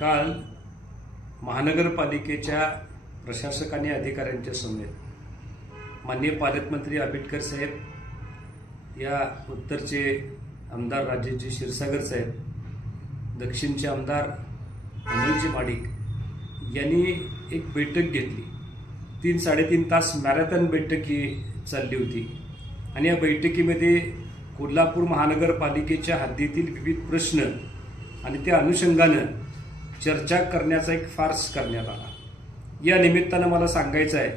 काल महानगरपालिकेच्या प्रशासकांनी अधिकाऱ्यांच्या समेत माननीय पालकमंत्री आंबेडकर साहेब, या उत्तरचे आमदार राजेशजी क्षीरसागर साहेब, दक्षिणचे आमदार अमोलजी माडिक यांनी एक बैठक घेतली। 3-3.5 तास मॅरेथॉन बैठक ही चालली होती आणि या बैठकीमध्ये कोल्हापूर महानगरपालिकेच्या हद्दीतील विविध प्रश्न आणि त्या अनुषंगाने चर्चा करण्याचा एक फार्स करण्यात आला। या निमित्तानं मला सांगायचं आहे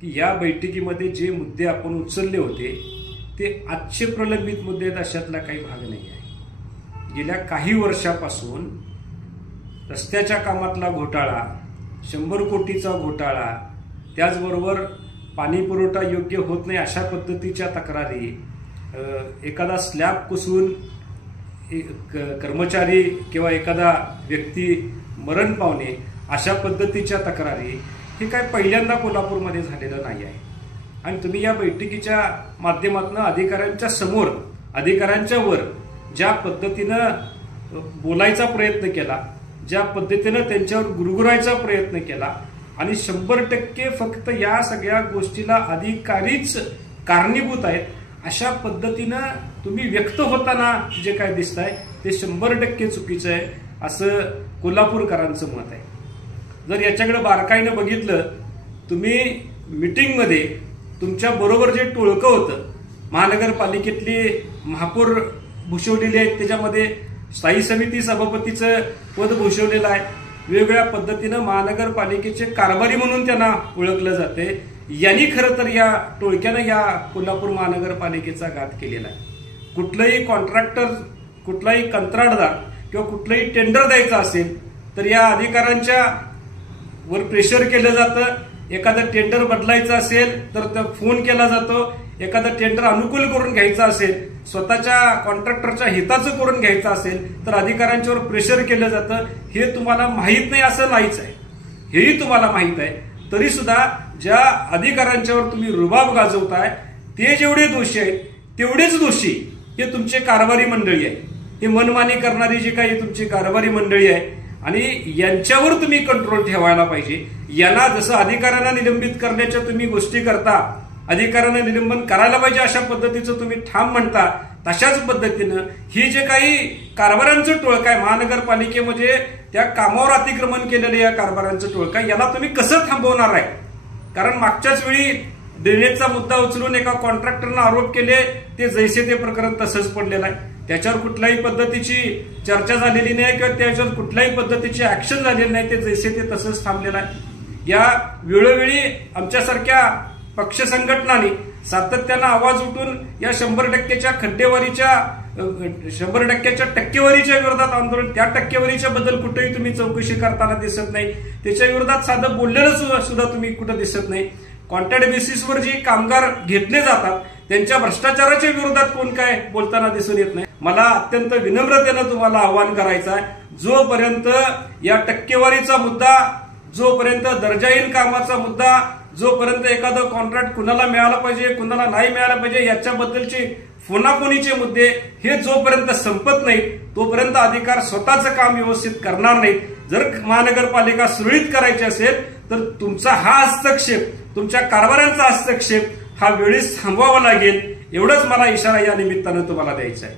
की या बैठकीमध्ये जे मुद्दे आपण उचलले होते ते आजचे प्रलंबित मुद्दे आहेत अशातला काही भाग नाही आहे। गेल्या काही वर्षापासून रस्त्याच्या कामातला घोटाळा, 100 कोटीचा घोटाळा, त्याचबरोबर पाणी पुरवठा योग्य होत नाही अशा पद्धतीच्या तक्रारी, एखादा स्लॅब कुसून कर्मचारी किंवा एखादा व्यक्ती मरण पावणे अशा पद्धतीच्या तक्रारी, हे काय पहिल्यांदा कोल्हापूरमध्ये झालेलं नाही आहे। आणि तुम्ही या बैठकीच्या माध्यमातून अधिकाऱ्यांच्या समोर, अधिकाऱ्यांच्या वर ज्या पद्धतीनं बोलायचा प्रयत्न केला, ज्या पद्धतीनं त्यांच्यावर गुरगुरायचा प्रयत्न केला आणि 100% फक्त या सगळ्या गोष्टीला अधिकारीच कारणीभूत आहेत अशा पद्धतीनं तुम्ही व्यक्त होताना जे काय दिसत आहे ते 100% चुकीचं आहे असं कोल्हापूरकरांचं मत आहे। जर याच्याकडे बारकाईनं बघितलं, तुम्ही मीटिंगमध्ये तुमच्या बरोबर जे टोळकं होतं, महानगरपालिकेतली महापौर भूषवलेली आहेत, त्याच्यामध्ये स्थायी समिती सभापतीचं पद भूषवलेलं आहे, वेगवेगळ्या पद्धतीनं महानगरपालिकेचे कारभारी म्हणून त्यांना ओळखलं जाते। यांनी खरं तर या टोळक्यानं या कोल्हापूर महानगरपालिकेचा घात केलेला आहे। कुठलाही कॉन्ट्रॅक्टर, कुठलाही कंत्राटदार किंवा कुठलंही टेंडर द्यायचं असेल तर या अधिकाऱ्यांच्या वर प्रेशर केलं जातं। एखादं टेंडर बदलायचं असेल तर फोन केला जातो, एखादं टेंडर अनुकूल करून घ्यायचं असेल, स्वतःच्या कॉन्ट्रॅक्टरच्या हिताचं करून घ्यायचं असेल तर अधिकाऱ्यांच्यावर प्रेशर केलं जातं। हे तुम्हाला माहीत नाही असं नाहीच आहे, हेही तुम्हाला माहीत आहे। तरी सुद्धा ज्या अधिकाऱ्यांच्यावर तुम्ही रुबाब गाजवताय ते जेवढे दोषी आहेत तेवढेच दोषी हे तुमचे कारभारी मंडळी आहे, हे मनमानी करणारी जी काही तुमची कारभारी मंडळी आहे आणि यांच्यावर तुम्ही कंट्रोल ठेवायला पाहिजे। यांना जसं अधिकाऱ्यांना निलंबित करण्याच्या तुम्ही गोष्टी करता, अधिकाऱ्यांना निलंबन करायला पाहिजे अशा पद्धतीचं तुम्ही ठाम म्हणता, तशाच पद्धतीनं हे जे काही कारभारांचं टोळकं आहे महानगरपालिकेमध्ये, त्या कामावर अतिक्रमण केलेलं या कारभारांचं टोळकं आहे, याला तुम्ही कसं थांबवणार आहे? कारण मागच्याच वेळी ड्रेनेजचा मुद्दा उचलून एका कॉन्ट्रॅक्टरनं आरोप केले, ते जैसे ते प्रकरण तसंच पडलेलं आहे। त्याच्यावर कुठल्याही पद्धतीची चर्चा झालेली नाही किंवा त्याच्यावर कुठल्याही पद्धतीची ऍक्शन झालेली नाही, ते जैसे ते तसंच थांबलेलं आहे। या वेळोवेळी आमच्यासारख्या पक्ष संघटनांनी सातत्यानं आवाज उठून या 100%च्या खड्डेवारीच्या 100%च्या टक्केवारीच्या विरोधात आंदोलन, त्या टक्केवारीच्या बद्दल कुठेही तुम्ही चौकशी करताना दिसत नाही, त्याच्या विरोधात साधं बोललेलं सुद्धा तुम्ही कुठं दिसत नाही। कॉन्ट्रॅक्ट बेसिसवर जे कामगार घेतले जातात त्यांच्या भ्रष्टाचाराच्या विरोधात कोण काय बोलताना दिसून येत नाही। मला अत्यंत विनम्रतेनं तुम्हाला आवाहन करायचं आहे, जोपर्यंत या टक्केवारीचा मुद्दा, जोपर्यंत दर्जाहीन कामाचा मुद्दा, जोपर्यंत एखादं कॉन्ट्रॅक्ट कुणाला मिळाला पाहिजे, कुणाला नाही मिळाला पाहिजे याच्याबद्दलचे फोनाफोनीचे मुद्दे हे जोपर्यंत संपत नाही तोपर्यंत अधिकार स्वतःचं काम व्यवस्थित करणार नाहीत। जर महानगरपालिका सुरळीत करायची असेल तर तुमचा हा हस्तक्षेप, तुमच्या कारभारांचा हस्तक्षेप हा वेळीच थांबवावा लागेल, एवढंच मला इशारा या निमित्तानं तुम्हाला द्यायचा आहे।